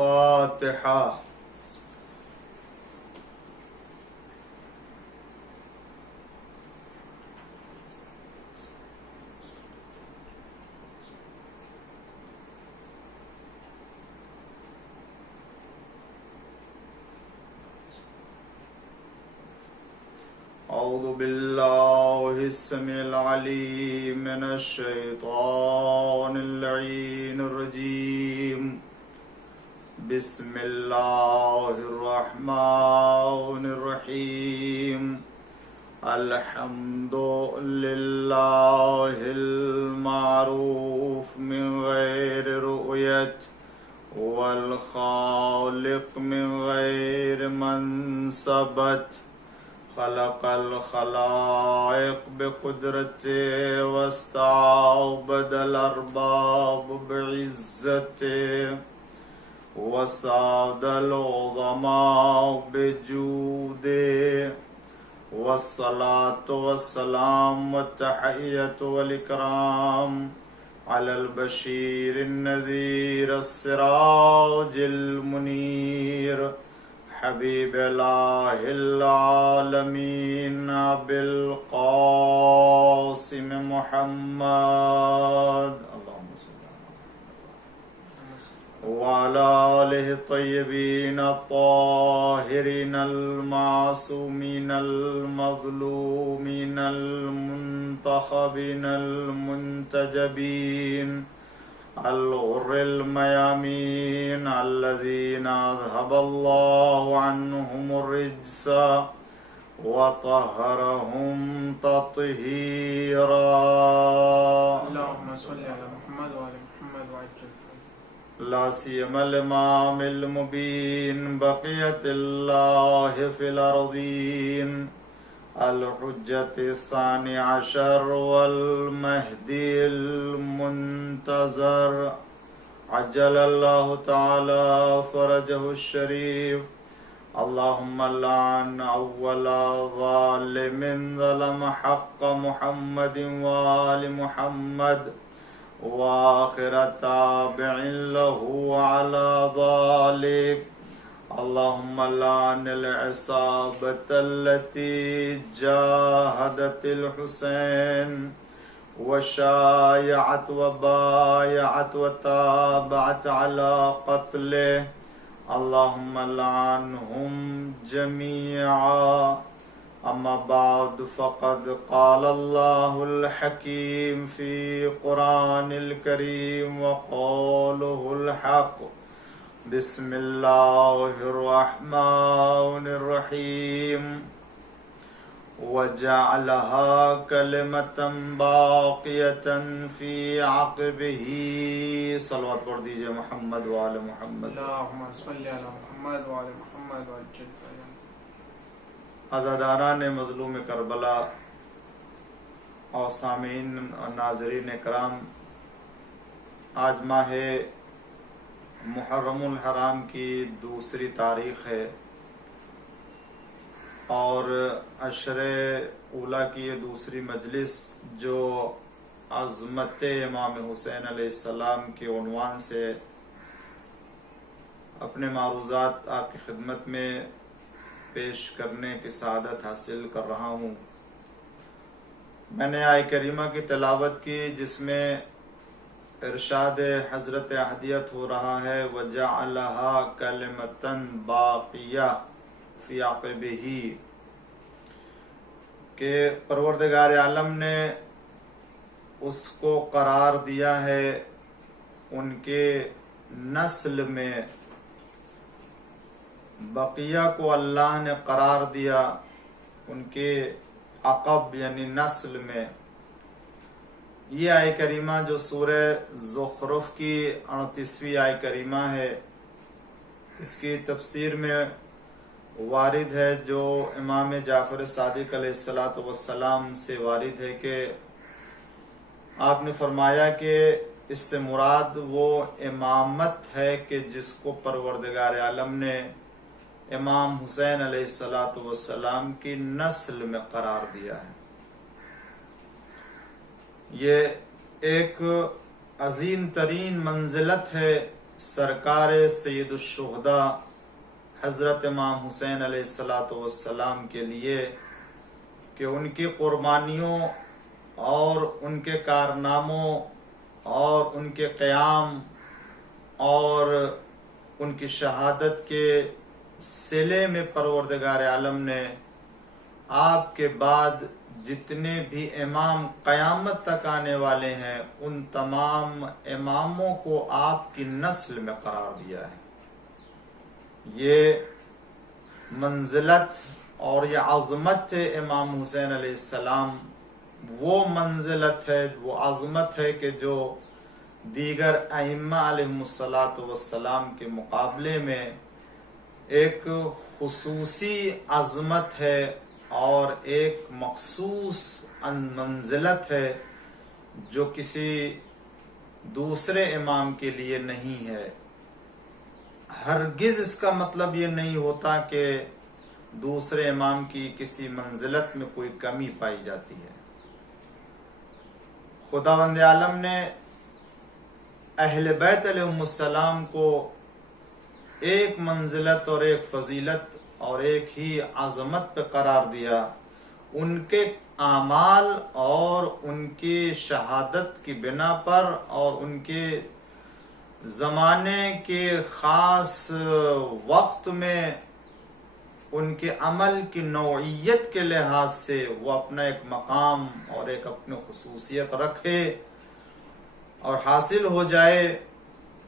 الفاتحة. أعوذ بالله السميع العليم من الشيطان اللعين الرجيم. بسم الله الرحمن الرحيم. الحمد لله المعروف من غير رؤية، والخالق من غير منسبة. خلق الخلائق بقدرته، واستعبد الأرباب بعزته، وساد العظماء بجوده. والصلاة والسلام والتحية والإكرام على البشير النذير السراج المنير، حبيب الله العالمين أبي القاسم محمد اللهم صل على محمد وعلى آله الطيبين الطاهرين المعصومين المظلومين المنتخبين المنتجبين الغر الميامين الذين أذهب الله عنهم الرجس وطهرهم تطهيرا. اللهم صل على محمد وعلى محمد وعجل فرجه. لا سيما الإمام المبين بقية الله في الأرضين، الحجة الثاني عشر والمهدي المنتظر، عجل الله تعالى فرجه الشريف. اللهم لعن أول ظالم ظلم حق محمد وآل محمد، وآخر تابع له على ذلك. اللهم لعن العصابة التي جاهدت الحسين وشايعت وبايعت وتابعت على قتله. اللهم لعنهم جميعا. أما بعد، فقد قال الله الحكيم في قرآن الكريم وقوله الحق. بسم الله الرحمن الرحيم. وجعلها كلمة باقية في عقبه. صلوات پڑھ دیجئے محمد وآل محمد. اللهم صل على محمد وعلى محمد وعجل فرجه. عزاداران مظلوم کربلا اور سامعین اور ناظرین کرام، آج ماہ محرم الحرام کی دوسری تاریخ ہے اور عشر اولیٰ کی یہ دوسری مجلس جو عظمت امام حسین علیہ السلام کے عنوان سے اپنے معروضات آپ کی خدمت میں پیش کرنے کی سعادت حاصل کر رہا ہوں. میں نے آیہ کریمہ کی تلاوت کی جس میں ارشاد حضرت احدیت ہو رہا ہے وَجَعَلَهَا كَلِمَةً بَاقِيَةً فِي عَقِبِهِ، کہ پروردگار عالم نے اس کو قرار دیا ہے ان کے نسل میں. بقیہ کو اللہ نے قرار دیا ان کے عقب یعنی نسل میں. یہ آیہ کریمہ جو سورہ زخرف کی 38ویں آیہ کریمہ ہے، اس کی تفسیر میں وارد ہے جو امام جعفر صادق علیہ السلام سے وارد ہے کہ آپ نے فرمایا کہ اس سے مراد وہ امامت ہے کہ جس کو پروردگار عالم نے امام حسین علیہ السلام کی نسل میں قرار دیا ہے. یہ ایک عظیم ترین منزلت ہے سرکار سید الشہداء حضرت امام حسین علیہ الصلوۃ والسلام کے لیے کہ ان کی قربانیوں اور ان کے کارناموں اور ان کے قیام اور ان کی شہادت کے صلے میں پروردگار عالم نے آپ کے بعد جتنے بھی امام قیامت تک آنے والے ہیں ان تمام اماموں کو آپ کی نسل میں قرار دیا ہے. یہ منزلت اور یہ عظمت ہے امام حسین علیہ السلام. وہ منزلت ہے، وہ عظمت ہے کہ جو دیگر ائمہ علیہم الصلاۃ والسلام کے مقابلے میں ایک خصوصی عظمت ہے اور ایک مخصوص منزلت ہے جو کسی دوسرے امام کے لیے نہیں ہے. ہرگز اس کا مطلب یہ نہیں ہوتا کہ دوسرے امام کی کسی منزلت میں کوئی کمی پائی جاتی ہے. خداوند عالم نے اہل بیت علیہم السلام کو ایک منزلت اور ایک فضیلت اور ایک ہی عظمت پہ قرار دیا. ان کے اعمال اور ان کی شہادت کی بنا پر اور ان کے زمانے کے خاص وقت میں ان کے عمل کی نوعیت کے لحاظ سے وہ اپنا ایک مقام اور ایک اپنی خصوصیت رکھے اور حاصل ہو جائے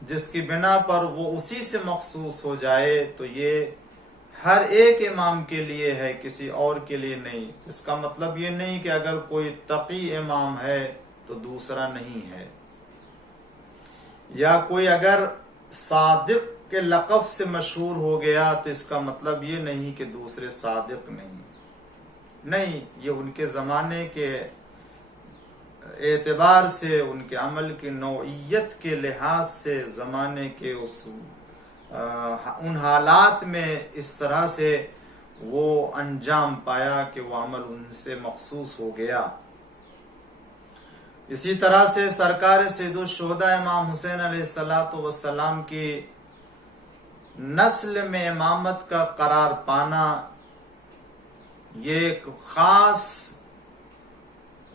جس کی بنا پر وہ اسی سے مخصوص ہو جائے. تو یہ ہر ایک امام کے لیے ہے، کسی اور کے لیے نہیں. اس کا مطلب یہ نہیں کہ اگر کوئی تقی امام ہے تو دوسرا نہیں ہے، یا کوئی اگر صادق کے لقب سے مشہور ہو گیا تو اس کا مطلب یہ نہیں کہ دوسرے صادق نہیں. یہ ان کے زمانے کے اعتبار سے، ان کے عمل کی نوعیت کے لحاظ سے، زمانے کے ان حالات میں اس طرح سے وہ انجام پایا کہ وہ عمل ان سے مخصوص ہو گیا. اسی طرح سے سرکار سید الشہداء امام حسین علیہ الصلوۃ والسلام کی نسل میں امامت کا قرار پانا یہ ایک خاص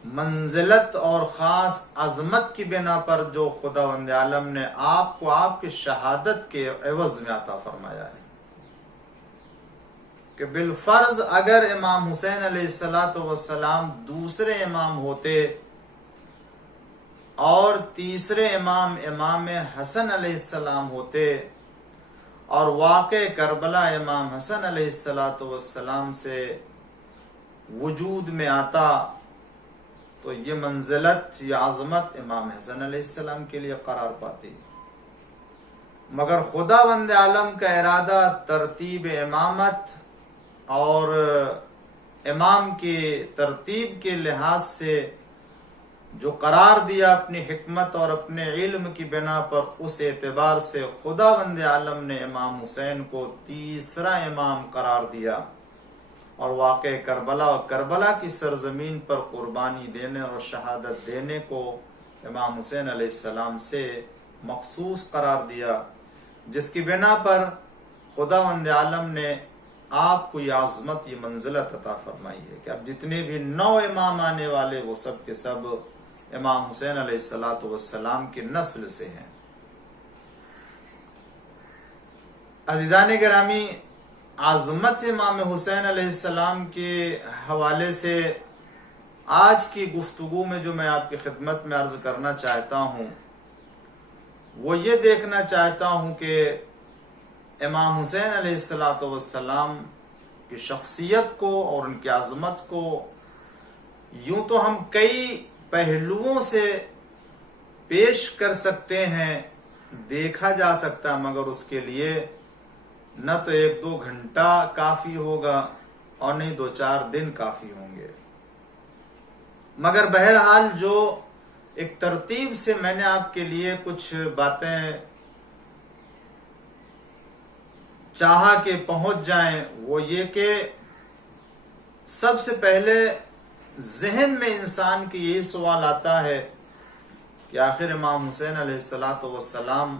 منزلت اور خاص عظمت کی بنا پر جو خداوند عالم نے آپ کو آپ کی شہادت کے عوض میں عطا فرمایا ہے کہ بالفرض اگر امام حسین علیہ الصلوۃ والسلام دوسرے امام ہوتے اور تیسرے امام حسن علیہ السلام ہوتے اور واقع کربلا امام حسن علیہ الصلوۃ والسلام سے وجود میں آتا تو یہ منزلت، یہ عظمت امام حسن علیہ السلام کے لیے قرار پاتی. مگر خداوند عالم کا ارادہ ترتیب امامت اور امام کی ترتیب کے لحاظ سے جو قرار دیا اپنی حکمت اور اپنے علم کی بنا پر، اس اعتبار سے خداوند عالم نے امام حسین کو تیسرا امام قرار دیا اور واقع کربلا اور کربلا کی سرزمین پر قربانی دینے اور شہادت دینے کو امام حسین علیہ السلام سے مخصوص قرار دیا، جس کی بنا پر خداوند عالم نے آپ کو یہ عظمت، یہ منزلت عطا فرمائی ہے کہ اب جتنے بھی 9 امام آنے والے وہ سب کے سب امام حسین علیہ الصلوۃ والسلام کی نسل سے ہیں. عزیزان گرامی، عظمت امام حسین علیہ السلام کے حوالے سے آج کی گفتگو میں جو میں آپ کی خدمت میں عرض کرنا چاہتا ہوں وہ یہ دیکھنا چاہتا ہوں کہ امام حسین علیہ الصلوۃ والسلام کی شخصیت کو اور ان کی عظمت کو یوں تو ہم کئی پہلوؤں سے پیش کر سکتے ہیں، دیکھا جا سکتا، مگر اس کے لیے نہ تو 1-2 گھنٹہ کافی ہوگا اور نہیں 2-4 دن کافی ہوں گے. مگر بہرحال جو ایک ترتیب سے میں نے آپ کے لیے کچھ باتیں چاہا کہ پہنچ جائیں، وہ یہ کہ سب سے پہلے ذہن میں انسان کی یہی سوال آتا ہے کہ آخر امام حسین علیہ الصلوۃ والسلام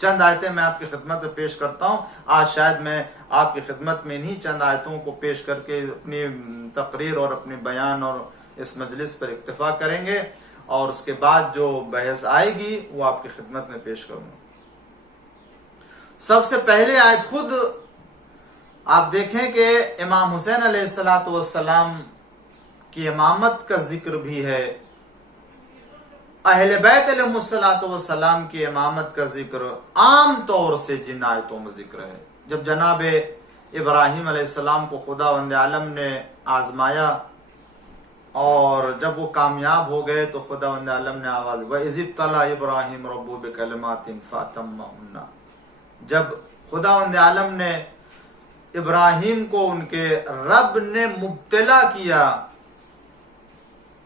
چند آیتیں میں آپ کی خدمت میں پیش کرتا ہوں. آج شاید میں آپ کی خدمت میں انہی چند آیتوں کو پیش کر کے اپنی تقریر اور اپنے بیان اور اس مجلس پر اکتفا کریں گے، اور اس کے بعد جو بحث آئے گی وہ آپ کی خدمت میں پیش کروں گا. سب سے پہلے آیت خود آپ دیکھیں کہ امام حسین علیہ السلام کی امامت کا ذکر بھی ہے، اہل بیت علیہ السلام کی امامت کا ذکر عام طور سے جن آیتوں میں ذکر ہے. جب جناب ابراہیم علیہ السلام کو خداوند عالم نے آزمایا اور جب وہ کامیاب ہو گئے تو خداوند عالم نے آواز وَإِذِ ابْتَلَىٰ إِبْرَاهِيمَ رَبُّهُ بِكَلِمَاتٍ فَأَتَمَّهُنَّ، جب خداوند عالم نے ابراہیم کو ان کے رب نے مبتلا کیا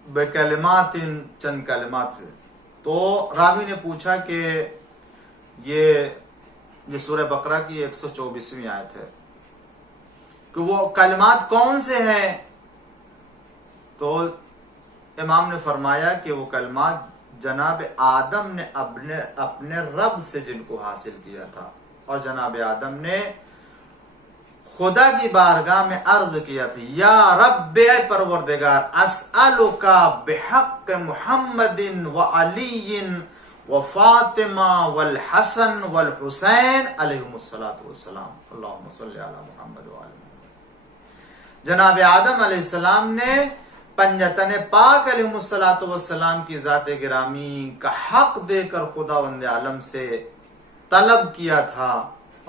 بکلمات، چند کلمات سے، تو راوی نے پوچھا کہ یہ سورہ بقرہ کی 124ویں آیت ہے کہ وہ کلمات کون سے ہیں؟ تو امام نے فرمایا کہ وہ کلمات جناب آدم نے اپنے رب سے جن کو حاصل کیا تھا، اور جناب آدم نے خدا کی بارگاہ میں عرض کیا تھا یا رب اے پروردگار اسألک بحق محمد وعلی وفاطمہ والحسن والحسین علیہم السلام اللہم صلی علی محمد وعلی محمد. جناب آدم علیہ السلام نے پنجتن پاک علیہ السلام کی ذات گرامی کا حق دے کر خداوند عالم سے طلب کیا تھا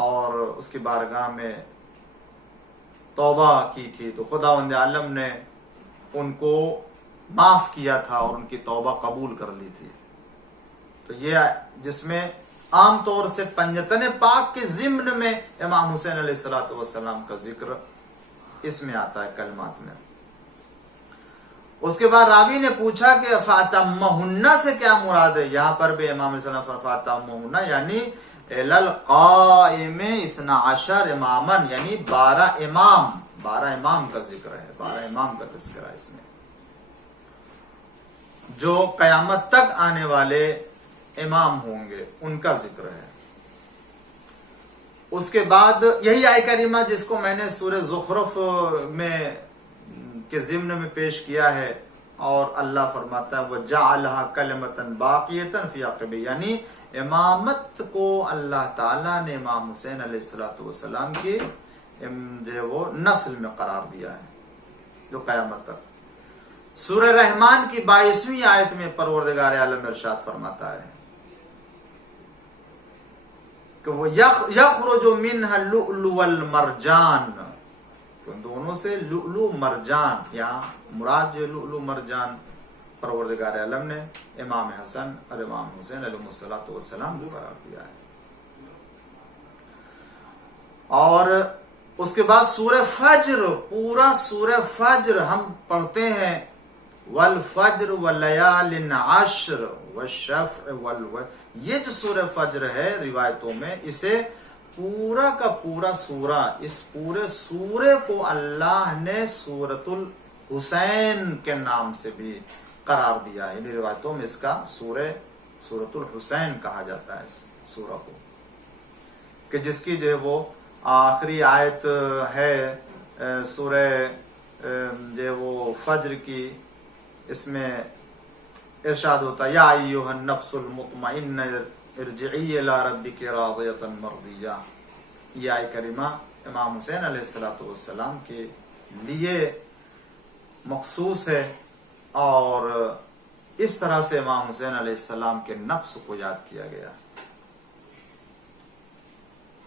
اور اس کی بارگاہ میں توبہ کی تھی، تو خداوند عالم نے ان کو معاف کیا تھا اور ان کی توبہ قبول کر لی تھی. تو یہ جس میں عام طور سے پنجتن پاک کے ضمن میں امام حسین علیہ السلام کا ذکر اس میں آتا ہے کلمات میں. اس کے بعد راوی نے پوچھا کہ فاطمہن سے کیا مراد ہے؟ یہاں پر بھی امام علیہ السلام فاطمہن یعنی القائم 12 امامن، یعنی 12 امام کا ذکر ہے، 12 امام کا تذکرہ اس میں، جو قیامت تک آنے والے امام ہوں گے ان کا ذکر ہے. اس کے بعد یہی آیت کریمہ جس کو میں نے سورہ زخرف میں کے ضمن میں پیش کیا ہے، اور اللہ فرماتا ہے وَجَعَلَهَا كَلِمَةً بَاقِيَةً فِي عَقِبِهِ، یعنی امامت کو اللہ تعالیٰ نے امام حسین علیہ السلام کی جو وہ نسل میں قرار دیا ہے جو قیامت تک. سورہ رحمان کی 22ویں آیت میں پروردگار عالم ارشاد فرماتا ہے کہ وہ یخرج منها اللؤلؤ والمرجان، دونوں سے لؤلؤ مرجان، یہاں مراد جو لؤلؤ مرجان پروردگار عالم نے امام حسن اور امام حسین علیہ السلام کو قرار دیا ہے. اور اس کے بعد سورہ فجر، پورا سورہ فجر ہم پڑھتے ہیں والفجر واللیال عشر والشفع والوتر، یہ جو سورہ فجر ہے روایتوں میں اسے پورا کا پورا سورہ، اس پورے سورے کو اللہ نے سورۃ الحسین کے نام سے بھی قرار دیا ہے. ان روایتوں میں اس کا سورۃ الحسین کہا جاتا ہے سورہ کو، کہ جس کی جو ہے وہ آخری آیت ہے سورہ جو وہ فجر کی، اس میں ارشاد ہوتا ہے یا ایھا النفس المطمئنہ ارجعی الی ربک راضیۃ مرضیہ. یہ آیت کریمہ امام حسین علیہ السلام کے لیے مخصوص ہے، اور اس طرح سے امام حسین علیہ السلام کے نفس کو یاد کیا گیا.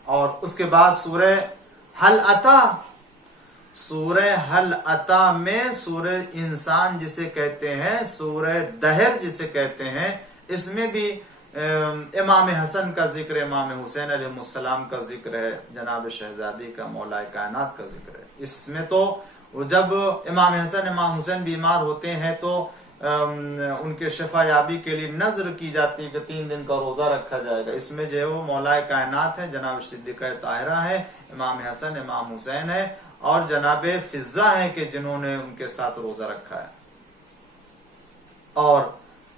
اور اس کے بعد سورہ حل اتا، سورہ حل اتا میں سورہ انسان جسے کہتے ہیں، سورہ دہر جسے کہتے ہیں، اس میں بھی امام حسن کا ذکر، امام حسین علیہ السلام کا ذکر ہے، جناب شہزادی کا، مولا کائنات کا ذکر ہے. اس میں تو جب امام حسن امام حسین بیمار ہوتے ہیں تو ان کے شفا یابی کے لیے نذر کی جاتی ہے کہ 3 دن کا روزہ رکھا جائے گا. اس میں جو ہے وہ مولا کائنات ہے، جناب صدیقہ طاہرہ ہے، امام حسن امام حسین ہے، اور جناب فضہ ہیں کہ جنہوں نے ان کے ساتھ روزہ رکھا ہے. اور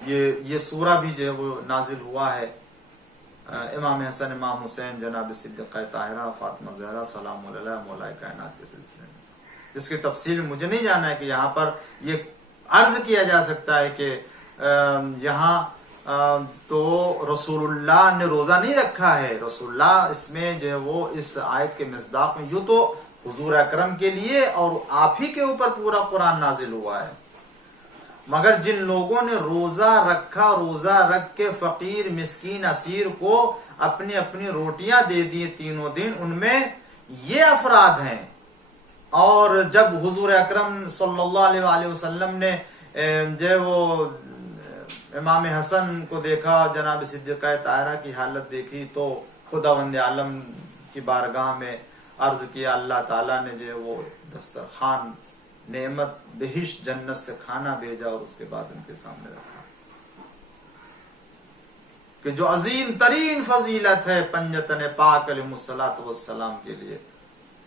یہ سورہ بھی جو ہے وہ نازل ہوا ہے امام حسن امام حسین جناب صدیقہ طاہرہ فاطمہ زہرا سلام علیہ مولا کائنات کے سلسلے میں، جس کی تفصیل مجھے نہیں جانا ہے کہ یہاں پر یہ عرض کیا جا سکتا ہے کہ یہاں تو رسول اللہ نے روزہ نہیں رکھا ہے. رسول اللہ اس میں جو ہے وہ اس آیت کے مصداق میں یوں تو حضور اکرم کے لیے اور آپ ہی کے اوپر پورا قرآن نازل ہوا ہے، مگر جن لوگوں نے روزہ رکھا، روزہ رکھ کے فقیر مسکین اسیر کو اپنی اپنی روٹیاں دے دی تینوں دن، ان میں یہ افراد ہیں. اور جب حضور اکرم صلی اللہ علیہ وآلہ وسلم نے جو وہ امام حسن کو دیکھا، جناب صدیقہ طاہرہ کی حالت دیکھی، تو خداوند عالم کی بارگاہ میں عرض کیا. اللہ تعالیٰ نے جو ہے وہ دسترخوان نعمت بہشت جنت سے کھانا بھیجا اور اس کے بعد ان کے سامنے رکھا کہ جو عظیم ترین فضیلت ہے پنجتن پاک علیہ الصلوۃ والسلام کے لیے،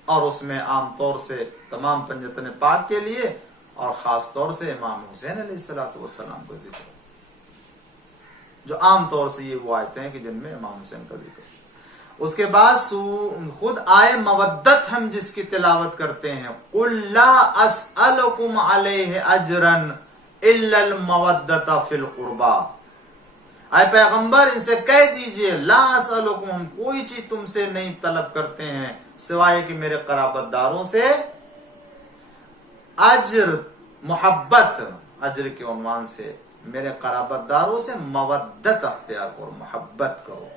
اور اس میں عام طور سے تمام پنجتن پاک کے لیے اور خاص طور سے امام حسین علیہ الصلوۃ والسلام کا ذکر، جو عام طور سے یہ وہ آیتیں ہیں کہ جن میں امام حسین کا ذکر. اس کے بعد خود آئے مودت ہم جس کی تلاوت کرتے ہیں، قُلْ لَا أَسْأَلُكُمْ عَلَيْهِ أَجْرًا إِلَّا الْمَوَدَّةَ فِي الْقُرْبَى. اے پیغمبر ان سے کہہ دیجئے لا اسألکم، ہم کوئی چیز تم سے نہیں طلب کرتے ہیں سوائے کہ میرے قرابت داروں سے اجر، محبت، اجر کے عنوان سے میرے قرابت داروں سے مودت اختیار کرو، محبت کرو.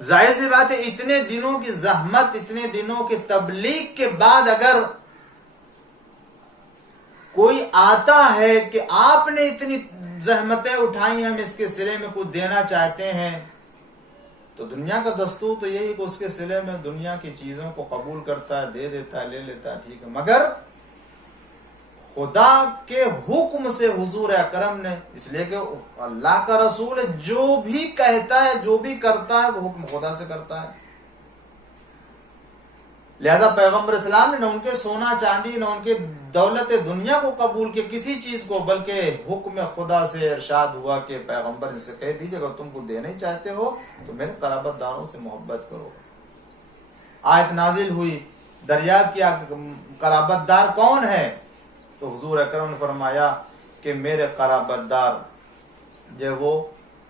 ظاہر سی بات ہے اتنے دنوں کی زحمت، اتنے دنوں کی تبلیغ کے بعد اگر کوئی آتا ہے کہ آپ نے اتنی زحمتیں اٹھائی، ہم اس کے صلے میں کچھ دینا چاہتے ہیں، تو دنیا کا دستور تو یہی کہ اس کے صلے میں دنیا کی چیزوں کو قبول کرتا ہے، دے دیتا ہے، لے لیتا ہے، ٹھیک ہے. مگر خدا کے حکم سے حضور اکرم نے، اس لیے کہ اللہ کا رسول جو بھی کہتا ہے، جو بھی کرتا ہے، وہ حکم خدا سے کرتا ہے. لہذا پیغمبر اسلام نے نہ ان کے سونا چاندی، نہ ان کے دولت دنیا کو قبول کیا، کسی چیز کو، بلکہ حکم خدا سے ارشاد ہوا کہ پیغمبر ان سے کہہ دیجئے اگر تم کو دینا ہی چاہتے ہو تو میرے قرابت داروں سے محبت کرو. آیت نازل ہوئی، دریافت کیا قرابت دار کون ہے، تو حضور اکرم نے فرمایا کہ میرے قرابت دار جو وہ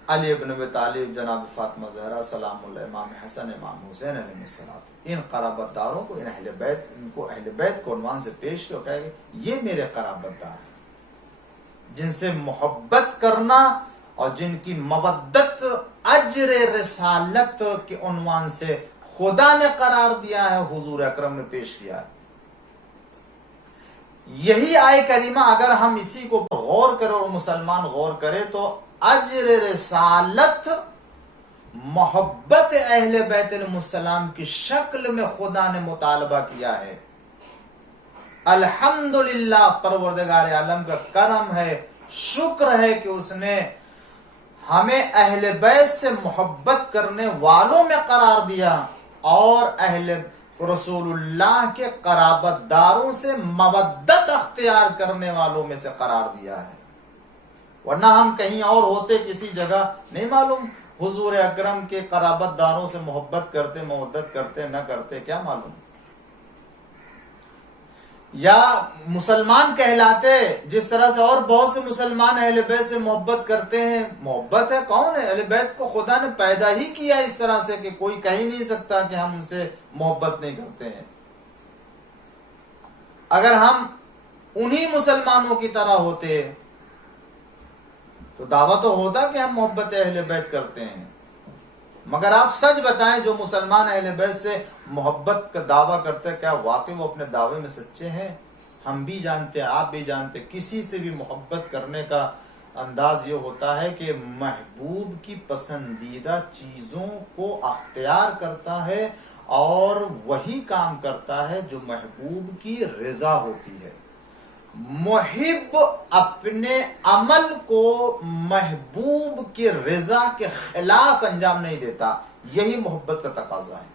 علی ابن ابی طالب، جناب فاطمہ زہرا سلام علیہ، امام حسن امام حسین علیہ السلام، ان قرابت داروں کو، ان اہل بیت، ان کو اہل بیت کو عنوان سے پیش کیا، کہا کہ یہ میرے قرابت دار ہیں جن سے محبت کرنا اور جن کی مودت اجر رسالت کے عنوان سے خدا نے قرار دیا ہے، حضور اکرم نے پیش کیا ہے. یہی آیہ کریمہ اگر ہم اسی کو غور کریں اور مسلمان غور کرے تو اجر رسالت محبت اہل بیت علیہ السلام کی شکل میں خدا نے مطالبہ کیا ہے. الحمدللہ، پروردگار عالم کا کرم ہے، شکر ہے کہ اس نے ہمیں اہل بیت سے محبت کرنے والوں میں قرار دیا اور اہل رسول اللہ کے قرابت داروں سے مودت اختیار کرنے والوں میں سے قرار دیا ہے. ورنہ ہم کہیں اور ہوتے، کسی جگہ نہیں معلوم حضور اکرم کے قرابت داروں سے محبت کرتے، مودت کرتے، نہ کرتے، کیا معلوم. یا مسلمان کہلاتے جس طرح سے اور بہت سے مسلمان اہل بیت سے محبت کرتے ہیں. محبت ہے، کون ہے؟ اہل بیت کو خدا نے پیدا ہی کیا اس طرح سے کہ کوئی کہہ نہیں سکتا کہ ہم ان سے محبت نہیں کرتے ہیں. اگر ہم انہی مسلمانوں کی طرح ہوتے تو دعویٰ تو ہوتا کہ ہم محبت اہل بیت کرتے ہیں. مگر آپ سچ بتائیں، جو مسلمان اہل بیت سے محبت کا دعویٰ کرتے ہیں، کیا واقعی وہ اپنے دعوے میں سچے ہیں؟ ہم بھی جانتے ہیں، آپ بھی جانتے ہیں، کسی سے بھی محبت کرنے کا انداز یہ ہوتا ہے کہ محبوب کی پسندیدہ چیزوں کو اختیار کرتا ہے اور وہی کام کرتا ہے جو محبوب کی رضا ہوتی ہے. محب اپنے عمل کو محبوب کی رضا کے خلاف انجام نہیں دیتا، یہی محبت کا تقاضا ہے.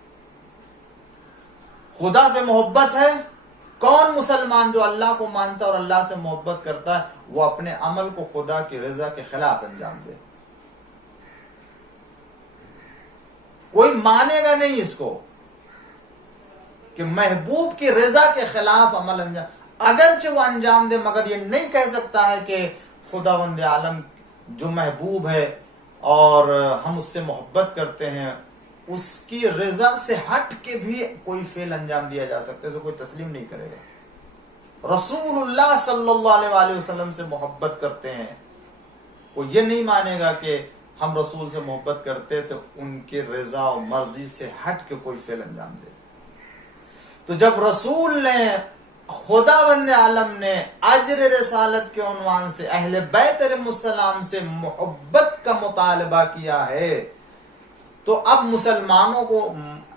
خدا سے محبت ہے، کون مسلمان جو اللہ کو مانتا اور اللہ سے محبت کرتا ہے وہ اپنے عمل کو خدا کی رضا کے خلاف انجام دے. کوئی مانے گا نہیں اس کو کہ محبوب کی رضا کے خلاف عمل انجام، اگرچہ وہ انجام دے، مگر یہ نہیں کہہ سکتا ہے کہ خداوند عالم جو محبوب ہے اور ہم اس سے محبت کرتے ہیں، اس کی رضا سے ہٹ کے بھی کوئی فعل انجام دیا جا سکتا ہے، تو کوئی تسلیم نہیں کرے گا۔ رسول اللہ صلی اللہ علیہ وآلہ وسلم سے محبت کرتے ہیں، وہ یہ نہیں مانے گا کہ ہم رسول سے محبت کرتے تو ان کی رضا و مرضی سے ہٹ کے کوئی فعل انجام دے۔ تو جب رسول نے، خداوند عالم نے اجر رسالت کے عنوان سے اہل بیت علیہ السلام سے محبت کا مطالبہ کیا ہے، تو اب مسلمانوں کو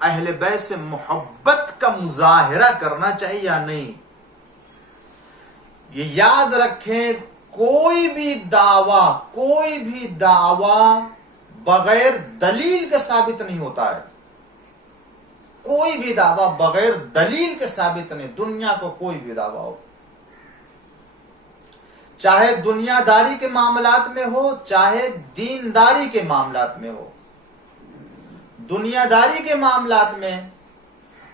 اہل بیت سے محبت کا مظاہرہ کرنا چاہیے یا نہیں؟ یہ یاد رکھیں، کوئی بھی دعویٰ بغیر دلیل کے ثابت نہیں ہوتا ہے۔ کوئی بھی دعویٰ بغیر دلیل کے ثابت نہیں، دنیا کو کوئی بھی دعویٰ ہو، چاہے دنیا داری کے معاملات میں ہو، چاہے دینداری کے معاملات میں ہو۔ دنیا داری کے معاملات میں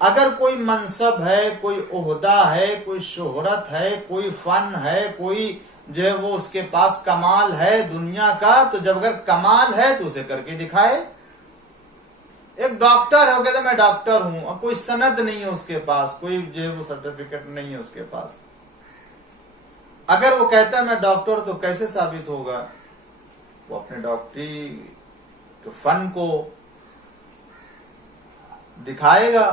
اگر کوئی منصب ہے، کوئی عہدہ ہے، کوئی شہرت ہے، کوئی فن ہے، کوئی جو ہے وہ اس کے پاس کمال ہے دنیا کا، تو جب اگر کمال ہے تو اسے کر کے دکھائے۔ ایک ڈاکٹر ہے، وہ کہتا ہے میں ڈاکٹر ہوں، اور کوئی سند نہیں ہے اس کے پاس، کوئی جو ہے وہ سرٹیفکیٹ نہیں ہے اس کے پاس، اگر وہ کہتا ہے میں ڈاکٹر تو کیسے ثابت ہوگا؟ وہ اپنے ڈاکٹری کے فن کو دکھائے گا،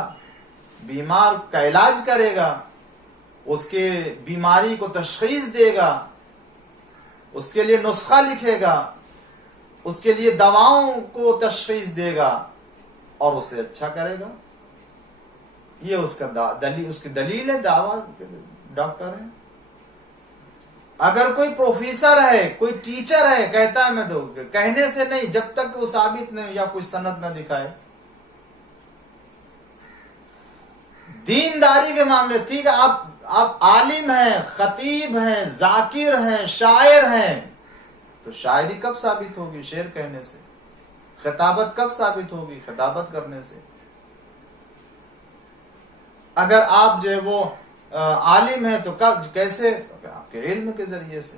بیمار کا علاج کرے گا، اس کے بیماری کو تشخیص دے گا، اس کے لیے نسخہ لکھے گا، اس کے لیے دواؤں کو تشخیص دے گا اور اسے اچھا کرے گا۔ یہ اس کا اس کی دلیل ہے، دعویٰ ڈاکٹر ہے۔ اگر کوئی پروفیسر ہے، کوئی ٹیچر ہے، کہتا ہے میں تو کہنے سے نہیں، جب تک وہ ثابت نہیں یا کوئی سند نہ دکھائے۔ دینداری کے معاملے، ٹھیک ہے، آپ عالم ہیں، خطیب ہیں، ذاکر ہیں، شاعر ہیں، تو شاعری کب ثابت ہوگی؟ شعر کہنے سے۔ خطابت کب ثابت ہوگی؟ خطابت کرنے سے۔ اگر آپ جو ہے وہ عالم ہیں تو کیسے؟ آپ کے علم کے ذریعے سے۔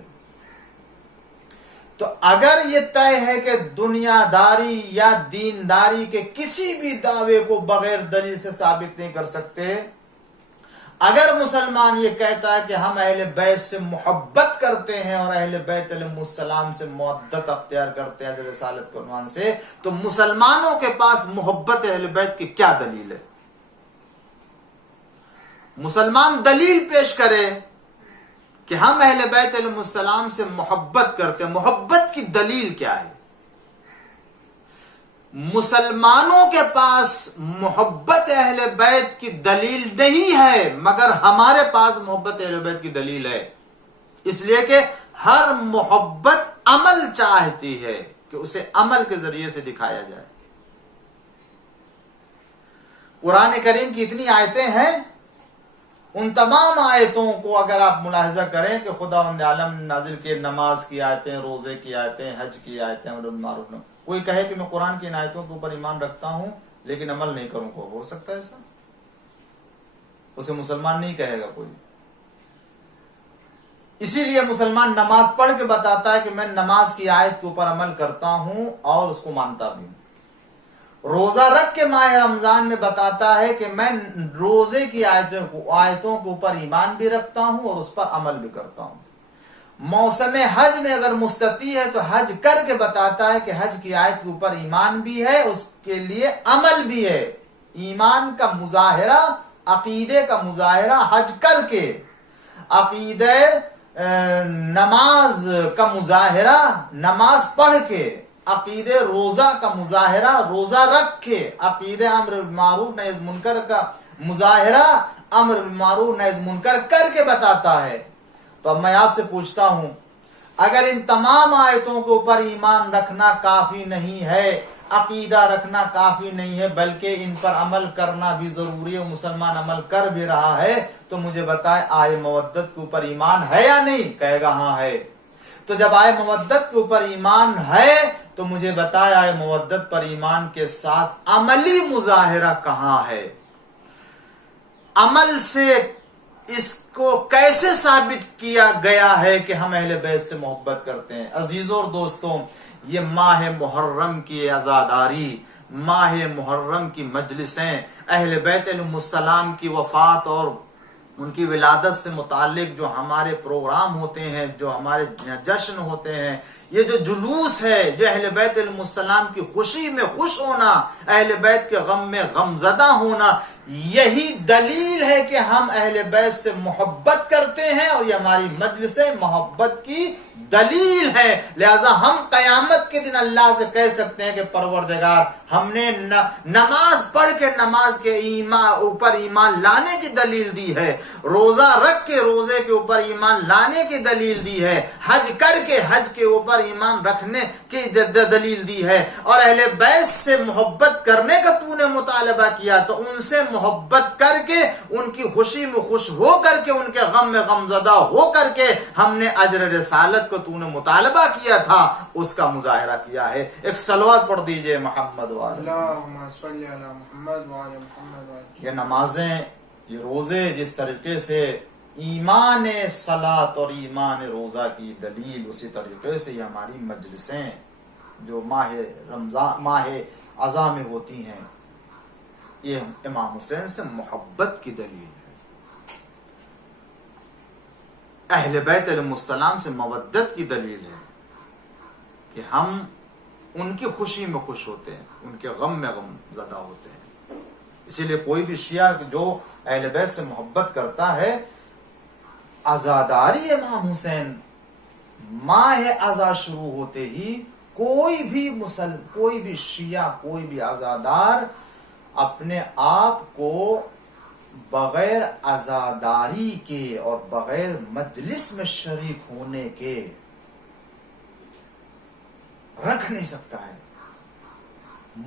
تو اگر یہ طے ہے کہ دنیا داری یا دینداری کے کسی بھی دعوے کو بغیر دلیل سے ثابت نہیں کر سکتے، اگر مسلمان یہ کہتا ہے کہ ہم اہل بیت سے محبت کرتے ہیں اور اہل بیت علیہ السلام سے مودت اختیار کرتے ہیں رسالت کے عنوان سے، تو مسلمانوں کے پاس محبت اہل بیت کی کیا دلیل ہے؟ مسلمان دلیل پیش کرے کہ ہم اہل بیت علیہ السلام سے محبت کرتے ہیں، محبت کی دلیل کیا ہے؟ مسلمانوں کے پاس محبت اہل بیت کی دلیل نہیں ہے، مگر ہمارے پاس محبت اہل بیت کی دلیل ہے، اس لیے کہ ہر محبت عمل چاہتی ہے کہ اسے عمل کے ذریعے سے دکھایا جائے۔ قرآن کریم کی اتنی آیتیں ہیں، ان تمام آیتوں کو اگر آپ ملاحظہ کریں کہ خداوند عالم نے نازل کیے، نماز کی آیتیں، روزے کی آیتیں، حج کی آیتیں، امر بالمعروف نہی۔ کوئی کہے کہ میں قرآن کی ان آیتوں کے اوپر ایمان رکھتا ہوں لیکن عمل نہیں کروں گا، ہو سکتا ہے ایسا؟ اسے مسلمان نہیں کہے گا کوئی۔ اسی لیے مسلمان نماز پڑھ کے بتاتا ہے کہ میں نماز کی آیت کے اوپر عمل کرتا ہوں اور اس کو مانتا بھی ہوں۔ روزہ رکھ کے ماہ رمضان میں بتاتا ہے کہ میں روزے کی آیتوں کے اوپر ایمان بھی رکھتا ہوں اور اس پر عمل بھی کرتا ہوں۔ موسم حج میں اگر مستطیع ہے تو حج کر کے بتاتا ہے کہ حج کی آیت کے اوپر ایمان بھی ہے، اس کے لیے عمل بھی ہے۔ ایمان کا مظاہرہ، عقیدے کا مظاہرہ حج کر کے، عقیدہ نماز کا مظاہرہ نماز پڑھ کے، عقیدہ روزہ کا مظاہرہ روزہ رکھ کے، عقیدہ امر بالمعروف نہی عن المنکر کا مظاہرہ امر بالمعروف نہی عن المنکر کر کے بتاتا ہے۔ تو اب میں آپ سے پوچھتا ہوں، اگر ان تمام آیتوں کے اوپر ایمان رکھنا کافی نہیں ہے، عقیدہ رکھنا کافی نہیں ہے، بلکہ ان پر عمل کرنا بھی ضروری ہے، مسلمان عمل کر بھی رہا ہے، تو مجھے بتائے آئے مودت کے اوپر ایمان ہے یا نہیں؟ کہے گا ہاں ہے۔ تو جب آئے مودت کے اوپر ایمان ہے تو مجھے بتایا ہے مودت پر ایمان کے ساتھ عملی مظاہرہ کہاں ہے، عمل سے اس کو کیسے ثابت کیا گیا ہے کہ ہم اہل بیت سے محبت کرتے ہیں۔ عزیزوں اور دوستوں، یہ ماہ محرم کی عزاداری، ماہ محرم کی مجلسیں، اہل بیت علیہم السلام کی وفات اور ان کی ولادت سے متعلق جو ہمارے پروگرام ہوتے ہیں، جو ہمارے جشن ہوتے ہیں، یہ جو جلوس ہے، جو اہل بیت علیہم السلام کی خوشی میں خوش ہونا، اہل بیت کے غم میں غم زدہ ہونا، یہی دلیل ہے کہ ہم اہل بیت سے محبت کرتے ہیں، اور یہ ہماری مجلسیں محبت کی دلیل ہے۔ لہذا ہم قیامت کے دن اللہ سے کہہ سکتے ہیں کہ پروردگار، ہم نے نماز پڑھ کے نماز کے اوپر ایمان لانے کی دلیل دی ہے، روزہ رکھ کے روزے کے اوپر ایمان لانے کی دلیل دی ہے، حج کر کے حج کے اوپر ایمان رکھنے کی دلیل دی ہے، اور اہل بیت سے محبت کرنے کا تو نے مطالبہ کیا تو ان سے محبت کر کے، ان کی خوشی میں خوش ہو کر کے، ان کے غم میں غم زدہ ہو کر کے ہم نے اجر رسالت کو تو نے مطالبہ کیا تھا، اس کا مظاہرہ کیا ہے۔ ایک صلوات پڑھ دیجئے محمد والے۔ اللہم صلی علی محمد وعلی محمد۔ یہ نمازیں، یہ روزے جس طریقے سے ایمان صلاۃ اور ایمان روزہ کی دلیل، اسی طریقے سے یہ ہماری مجلسیں جو ماہ رمضان، ماہ عزا میں ہوتی ہیں، یہ امام حسین سے محبت کی دلیل ہے، اہل بیت علیہ السلام سے مودت کی دلیل ہے کہ ہم ان کی خوشی میں خوش ہوتے ہیں، ان کے غم میں غم زدہ ہوتے ہیں۔ اسی لیے کوئی بھی شیعہ جو اہل بیت سے محبت کرتا ہے، عزاداری امام حسین ماہ عزا شروع ہوتے ہی کوئی بھی شیعہ، کوئی بھی عزادار اپنے آپ کو بغیر عزاداری کے اور بغیر مجلس میں شریک ہونے کے رکھ نہیں سکتا ہے۔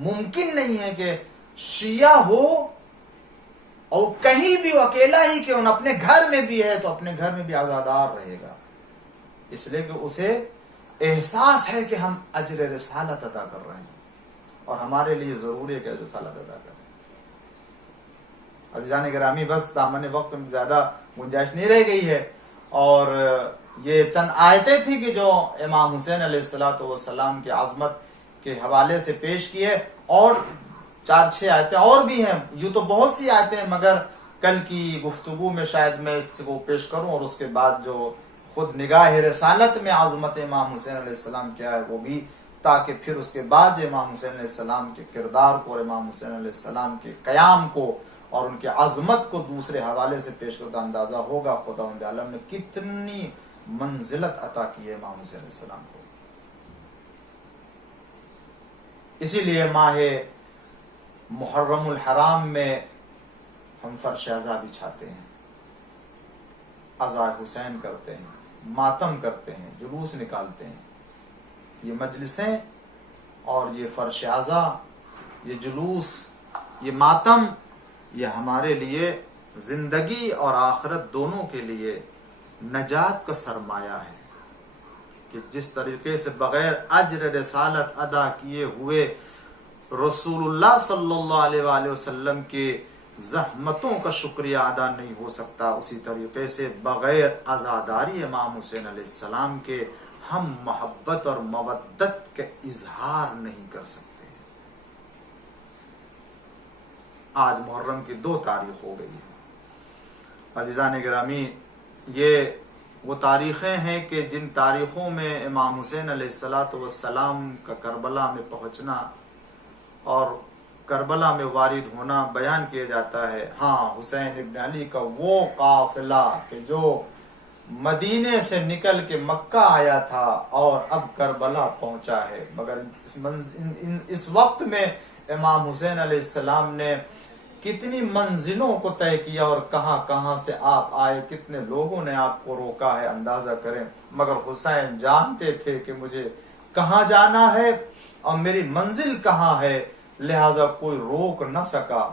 ممکن نہیں ہے کہ شیعہ ہو اور کہیں بھی اکیلا ہی کیوں نہ، اپنے گھر میں بھی ہے تو اپنے گھر میں بھی عزادار رہے گا، اس لیے کہ اسے احساس ہے کہ ہم اجر رسالت ادا کر رہے ہیں، اور ہمارے لیے ضروری ہے کہ اجر رسالت ادا کریں۔ عزیزان گرامی، بس دامن وقت میں زیادہ گنجائش نہیں رہ گئی ہے، اور یہ چند آیتیں تھی کہ جو امام حسین علیہ السلام کی عظمت کے حوالے سے پیش کی ہے، اور 4-6 آیتیں اور بھی ہیں، یوں تو بہت سی آیتیں ہیں، مگر کل کی گفتگو میں شاید میں اس کو پیش کروں، اور اس کے بعد جو خود نگاہ رسالت میں عظمت امام حسین علیہ السلام کیا ہے وہ بھی، تاکہ پھر اس کے بعد جو امام حسین علیہ السلام کے کردار کو اور امام حسین علیہ السلام کے قیام کو اور ان کے عظمت کو دوسرے حوالے سے پیش کرتا اندازہ ہوگا خداوند عالم نے کتنی منزلت عطا کی ہے امام حسین علیہ السلام کو۔ اسی لیے ماہ محرم الحرام میں ہم فرش عزا بچھاتے ہیں، عزا حسین کرتے ہیں، ماتم کرتے ہیں، جلوس نکالتے ہیں۔ یہ مجلسیں اور یہ فرش عزا، یہ جلوس، یہ ماتم، یہ ہمارے لیے زندگی اور آخرت دونوں کے لیے نجات کا سرمایہ ہے، کہ جس طریقے سے بغیر اجر رسالت ادا کیے ہوئے رسول اللہ صلی اللہ علیہ وآلہ وسلم کے زحمتوں کا شکریہ ادا نہیں ہو سکتا، اسی طریقے سے بغیر عزاداری امام حسین علیہ السلام کے ہم محبت اور مودت کا اظہار نہیں کر سکتے۔ آج محرم کی 2 تاریخ ہو گئی ہے۔ عزیزان گرامی، یہ وہ تاریخیں ہیں کہ جن تاریخوں میں امام حسین علیہ السلام کا کربلا میں پہنچنا اور کربلا میں وارد ہونا بیان کیا جاتا ہے۔ ہاں، حسین ابن علی کا وہ قافلہ کہ جو مدینے سے نکل کے مکہ آیا تھا اور اب کربلا پہنچا ہے، مگر اس وقت میں امام حسین علیہ السلام نے کتنی منزلوں کو طے کیا اور کہاں کہاں سے آپ آئے، کتنے لوگوں نے آپ کو روکا ہے، اندازہ کریں۔ مگر حسین جانتے تھے کہ مجھے کہاں جانا ہے اور میری منزل کہاں ہے، لہذا کوئی روک نہ سکا۔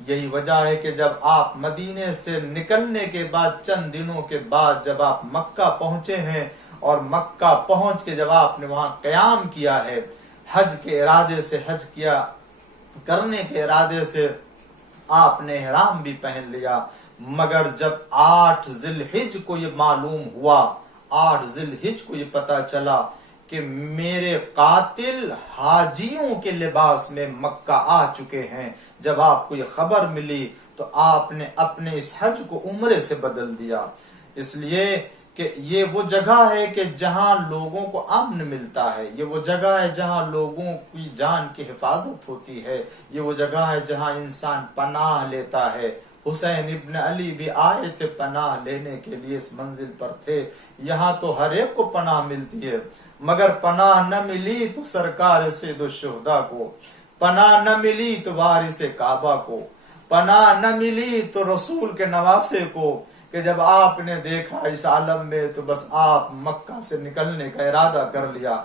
یہی وجہ ہے کہ جب آپ مدینے سے نکلنے کے بعد چند دنوں کے بعد جب آپ مکہ پہنچے ہیں اور مکہ پہنچ کے جب آپ نے وہاں قیام کیا ہے، حج کے ارادے سے حج کیا کرنے کے ارادے سے آپ نے احرام بھی پہن لیا، مگر جب 8 ذی الحج کو یہ معلوم ہوا، 8 ذی الحج کو یہ پتا چلا کہ میرے قاتل حاجیوں کے لباس میں مکہ آ چکے ہیں، جب آپ کو یہ خبر ملی تو آپ نے اپنے اس حج کو عمرے سے بدل دیا، اس لیے کہ یہ وہ جگہ ہے کہ جہاں لوگوں کو امن ملتا ہے، یہ وہ جگہ ہے جہاں لوگوں کی جان کی حفاظت ہوتی ہے، یہ وہ جگہ ہے جہاں انسان پناہ لیتا ہے۔ حسین ابن علی بھی آئے تھے پناہ لینے کے لیے، اس منزل پر تھے۔ یہاں تو ہر ایک کو پناہ ملتی ہے، مگر پناہ نہ ملی تو سرکار سید الشہداء کو، پناہ نہ ملی تو وارث کعبہ کو، پناہ نہ ملی تو رسول کے نواسے کو، کہ جب آپ نے دیکھا اس عالم میں تو بس آپ مکہ سے نکلنے کا ارادہ کر لیا۔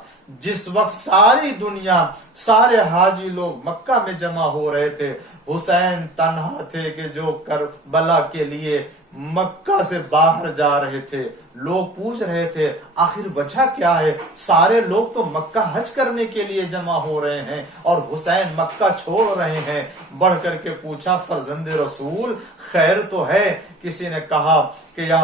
جس وقت ساری دنیا، سارے حاجی لوگ مکہ میں جمع ہو رہے تھے، حسین تنہا تھے کہ جو کربلا کے لیے مکہ سے باہر جا رہے تھے۔ لوگ پوچھ رہے تھے آخر وجہ کیا ہے، سارے لوگ تو مکہ حج کرنے کے لیے جمع ہو رہے ہیں اور حسین مکہ چھوڑ رہے ہیں۔ بڑھ کر کے پوچھا فرزند رسول خیر تو ہے؟ کسی نے کہا کہ یا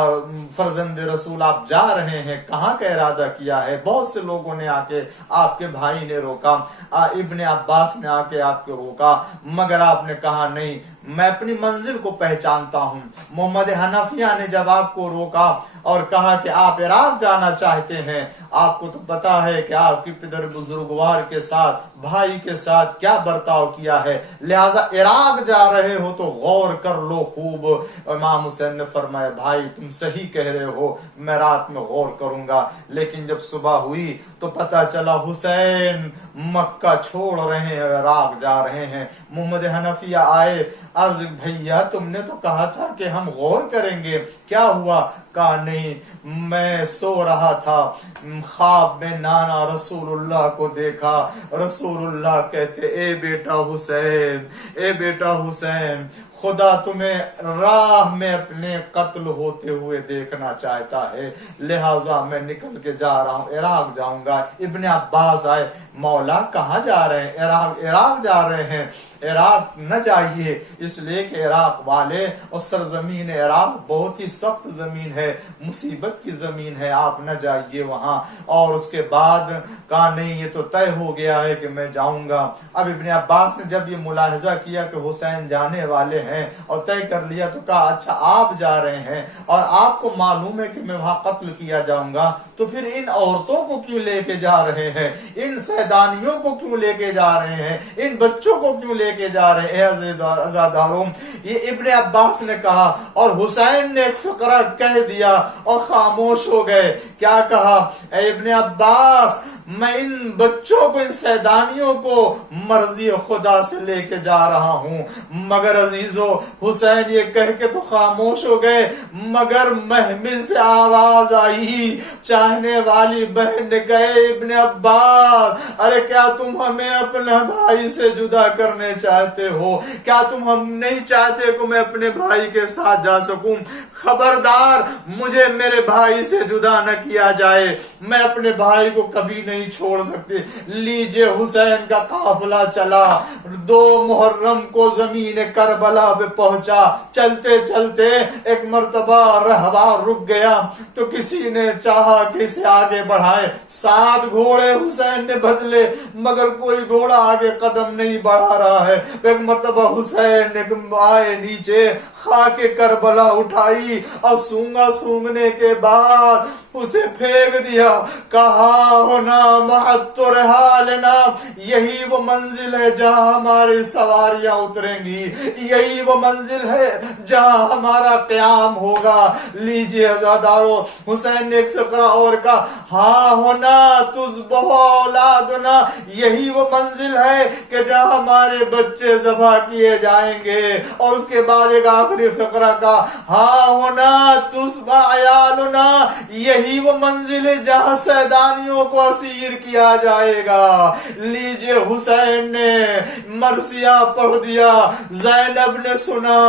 فرزند رسول آپ جا رہے ہیں، کہاں کا ارادہ کیا ہے؟ بہت سے لوگوں نے آ کے، آپ کے بھائی نے روکا، ابن عباس نے آ کے آپ کو روکا، مگر آپ نے کہا نہیں میں اپنی منزل کو پہچانتا ہوں۔ محمد حنفیہ نے جب آپ کو روکا اور کہا کہ آپ عراق جانا چاہتے ہیں، آپ کو تو پتا ہے کہ آپ کی پدر بزرگوار کے ساتھ، بھائی کے ساتھ کیا برتاؤ کیا ہے، لہٰذا عراق جا رہے ہو تو غور کر لو خوب۔ امام حسین نے فرمایا بھائی تم صحیح کہہ رہے ہو، میں رات میں غور کروں گا۔ لیکن جب صبح ہوئی تو پتا چلا حسین مکہ چھوڑ رہے ہیں، عراق جا رہے ہیں۔ محمد حنفیہ آئے، عرض بھیا تم نے تو کہا تھا کہ ہم غور کریں گے، کیا ہوا؟ کہا نہیں میں سو رہا تھا، خواب میں نانا رسول اللہ کو دیکھا، رسول اللہ کہتے اے بیٹا حسین، اے بیٹا حسین، خدا تمہیں راہ میں اپنے قتل ہوتے ہوئے دیکھنا چاہتا ہے، لہٰذا میں نکل کے جا رہا ہوں، عراق جاؤں گا۔ ابن عباس آئے، مولا کہاں جا رہے ہیں؟ عراق جا رہے ہیں۔ عراق نہ جائیے، اس لیے کہ عراق والے اور سرزمین عراق بہت ہی سخت زمین ہے، مصیبت کی زمین ہے، آپ نہ جائیے وہاں۔ اور اس کے بعد کہا نہیں یہ تو طے ہو گیا ہے کہ میں جاؤں گا۔ اب ابن عباس نے جب یہ ملاحظہ کیا کہ حسین جانے والے ہیں اور طے کر لیا تو کہا اچھا آپ جا رہے ہیں اور آپ کو معلوم ہے کہ میں وہاں قتل کیا جاؤں گا، تو پھر ان عورتوں کو کیوں لے کے جا رہے ہیں، ان سیدانیوں کو کیوں لے کے جا رہے ہیں، ان بچوں کو کیوں لے کے جا رہے ہیں؟ عزاداروں، یہ ابن عباس نے کہا اور حسین نے ایک فقرہ کہہ دیا اور خاموش ہو گئے۔ کیا کہا؟ اے ابن عباس میں ان بچوں کو، ان سیدانیوں کو مرضی خدا سے لے کے جا رہا ہوں، مگر عزیزو حسین یہ کہہ کے تو خاموش ہو گئے، مگر محمل سے آواز آئی، چاہنے والی بہن نے کہے ابن عباس ارے کیا تم ہمیں اپنے بھائی سے جدا کرنے چاہتے ہو؟ کیا تم ہم نہیں چاہتے کہ میں اپنے بھائی کے ساتھ جا سکوں؟ خبردار مجھے میرے بھائی سے جدا نہ کیا جائے، میں اپنے بھائی کو کبھی نہیں چھوڑ سکتی۔ لیجئے حسین کا قافلہ چلا، 2 محرم کو زمین کربلا پہ پہنچا، چلتے چلتے ایک مرتبہ رہوار رک گیا تو کسی نے چاہا کہ اسے آگے بڑھائے، 7 گھوڑے حسین نے بدلے مگر کوئی گھوڑا آگے قدم نہیں بڑھا رہا ہے۔ ایک مرتبہ حسین نے آئے نیچے، خاک کربلا اٹھائی اور سونگنے کے بعد اسے پھینک دیا، کہا ہونا محت رحالنا، یہی وہ منزل ہے جہاں ہماری سواریاں اتریں گی، یہی وہ منزل ہے جہاں ہمارا قیام ہوگا۔ لیجئے عزادارو، حسین نے ایک فقرہ اور کہا، ہاں ہونا تذبح اولادنا، یہی وہ منزل ہے کہ جہاں ہمارے بچے ذبح کیے جائیں گے۔ اور اس کے بعد ایک آخری فقرہ کا ہاں ہونا تصبح عیالنا، یہی وہ منزل ہے جہاں سیدانیوں کو اسیر کیا جائے گا۔ لیجے حسین نے مرثیہ پڑھ دیا، زینب نے سنا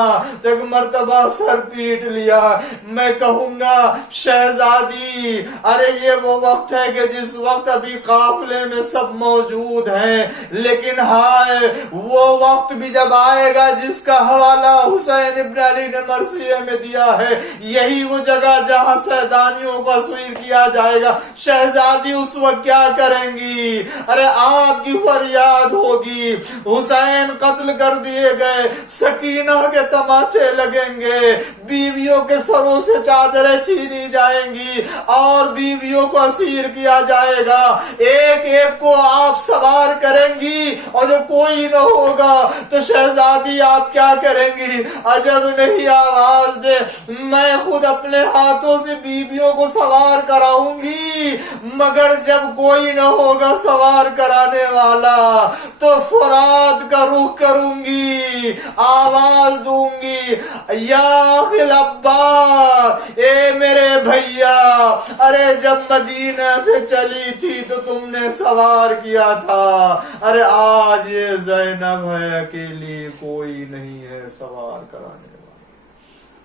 تو ایک مرتبہ سر پیٹ لیا۔ میں کہوں گا شہزادی، ارے یہ وہ وقت ہے کہ جس وقت ابھی قافلے میں سب موجود ہیں، لیکن ہائے وہ وقت بھی جب آئے گا جس کا حوالہ حسین ابن علی نے مرثیے میں دیا ہے، یہی وہ جگہ جہاں سیدانیوں کو اسیر کیا جائے گا۔ شہزادی اس وقت کیا کریں گی؟ ارے آپ کی فریاد ہوگی، حسین قتل کر دیے گئے، سکینہ کے تماچے لگیں گے، بیویوں کے سروں سے چادریں چھینی جائیں گی اور بیویوں کو اسیر کیا جائے گا، ایک ایک کو آپ سوار کریں گی اور جو کوئی نہ ہوگا تو شہزادی آپ کیا کریں گی؟ عجب نہیں، آواز دے، میں خود اپنے ہاتھوں سے بیویوں کو سوار کراؤں گی، مگر جب کوئی نہ ہوگا سوار کرانے والا تو فرات کا رخ کروں گی، آواز دوں گی، یا خل عباس، اے میرے بھیا، ارے جب مدینہ سے چلی تھی تو تم نے سوار کیا تھا، ارے آج یہ زینب ہے اکیلی، کوئی نہیں ہے سوار کرانے والا۔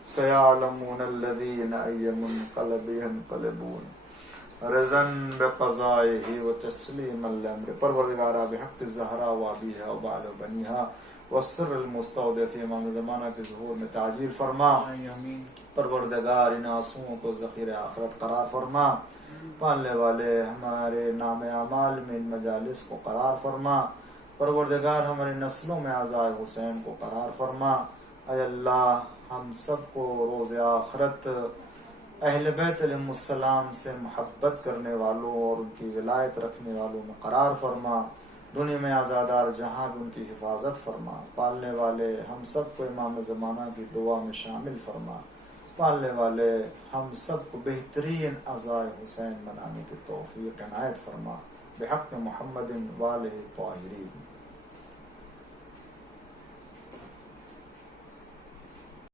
سیعلمون الذین ای منقلب ینقلبون رضن بقضائه وتسلیما لامر۔ پروردگارہ بحق الزہرا و ابیہا و بال و بنیہا والسر المستودع فی امام زمانہ کے ظہور میں تعجیل فرما۔ پروردگار ان آنسوؤں کو ذخیر آخرت قرار فرما، پالنے والے ہمارے نام اعمال میں ان مجالس کو قرار فرما، پروردگار ہمارے نسلوں میں اعضاء حسین کو قرار فرما۔ اے اللہ ہم سب کو روز آخرت اہل بیت علیہ السلام سے محبت کرنے والوں اور ان کی ولایت رکھنے والوں میں قرار فرما، دنیا میں آزادار جہاں بھی ان کی حفاظت فرما، پالنے والے ہم سب کو امام زمانہ کی دعا میں شامل فرما، پالنے والے ہم سب کو بہترین اعضاء حسین منانے کی توفیق عنایت فرما، بحق محمد والہ الطاہرین۔